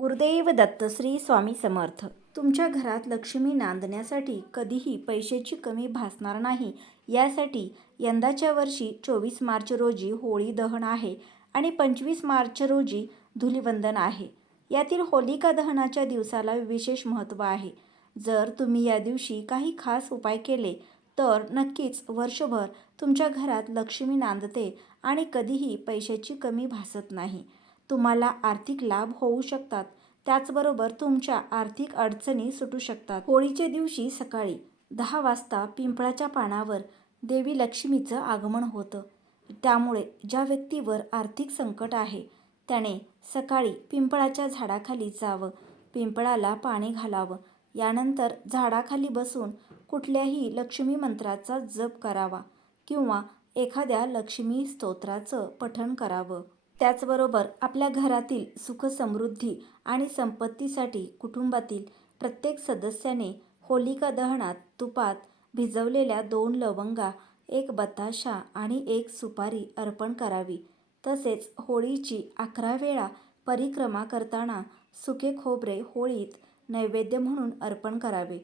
गुरुदेव दत्त श्री स्वामी समर्थ. तुमच्या घरात लक्ष्मी नांदण्यासाठी कधीही पैशाची कमी भासणार नाही. यासाठी यंदाच्या वर्षी चोवीस मार्च रोजी होळी दहन आहे आणि पंचवीस मार्च रोजी धुलिवंदन आहे. यातील होलिका दहनाच्या दिवसाला विशेष महत्त्व आहे. जर तुम्ही या दिवशी काही खास उपाय केले तर नक्कीच वर्षभर तुमच्या घरात लक्ष्मी नांदते आणि कधीही पैशाची कमी भासत नाही. तुम्हाला आर्थिक लाभ होऊ शकतात. त्याचबरोबर तुमच्या आर्थिक अडचणी सुटू शकतात. होळीच्या दिवशी सकाळी दहा वाजता पिंपळाच्या पानावर देवी लक्ष्मीचं आगमन होतं. त्यामुळे ज्या व्यक्तीवर आर्थिक संकट आहे त्याने सकाळी पिंपळाच्या झाडाखाली जावं पिंपळाला पाणी घालावं. यानंतर झाडाखाली बसून कुठल्याही लक्ष्मी मंत्राचा जप करावा किंवा एखाद्या लक्ष्मी स्तोत्राचं पठण करावं. त्याचबरोबर आपल्या घरातील सुखसमृद्धी आणि संपत्तीसाठी कुटुंबातील प्रत्येक सदस्याने होलिका दहनात तुपात भिजवलेल्या दोन लवंगा एक बताशा आणि एक सुपारी अर्पण करावी. तसेच होळीची अकरा वेळा परिक्रमा करताना सुके खोबरे होळीत नैवेद्य म्हणून अर्पण करावे.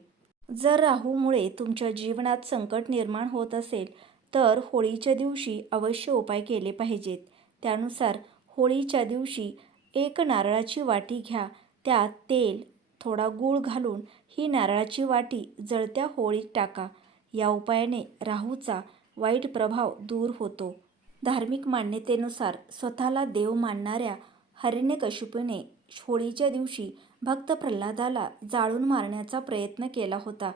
जर राहूमुळे तुमच्या जीवनात संकट निर्माण होत असेल तर होळीच्या दिवशी अवश्य उपाय केले पाहिजेत. त्यानुसार होळीच्या दिवशी एक नारळाची वाटी घ्या. त्यात तेल थोडा गूळ घालून ही नारळाची वाटी जळत्या होळीत टाका. या उपायाने राहूचा वाईट प्रभाव दूर होतो. धार्मिक मान्यतेनुसार स्वतःला देव मानणाऱ्या हरिण्यकशिपूने होळीच्या दिवशी भक्त प्रल्हादाला जाळून मारण्याचा प्रयत्न केला होता.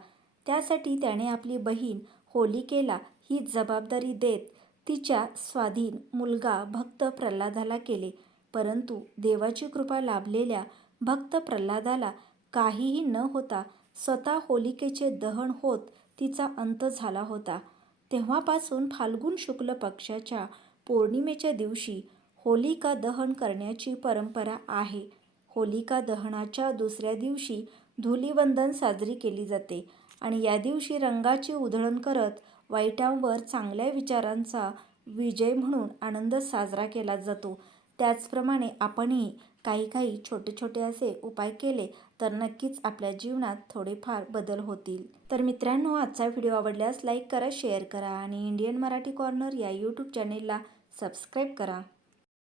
त्यासाठी त्याने आपली बहीण होलिकेला ही जबाबदारी देत तिच्या स्वाधीन मुलगा भक्त प्रल्हादाला केले परंतु देवाची कृपा लाभलेल्या भक्त प्रल्हादाला काहीही न होता स्वतः होलिकेचे दहन होत तिचा अंत झाला होता. तेव्हापासून फाल्गुन शुक्ल पक्षाच्या पौर्णिमेच्या दिवशी होलिका दहन करण्याची परंपरा आहे. होलिका दहनाच्या दुसऱ्या दिवशी धुलीवंदन साजरी केली जाते आणि या दिवशी रंगाची उधळण करत वाईटांवर चांगल्या विचारांचा विजय म्हणून आनंद साजरा केला जातो. त्याचप्रमाणे आपणही काही काही छोटे छोटे असे उपाय केले तर नक्कीच आपल्या जीवनात थोडेफार बदल होतील. तर मित्रांनो आजचा व्हिडिओ आवडल्यास लाईक करा शेअर करा आणि इंडियन मराठी कॉर्नर या यूट्यूब चॅनेलला सबस्क्राईब करा.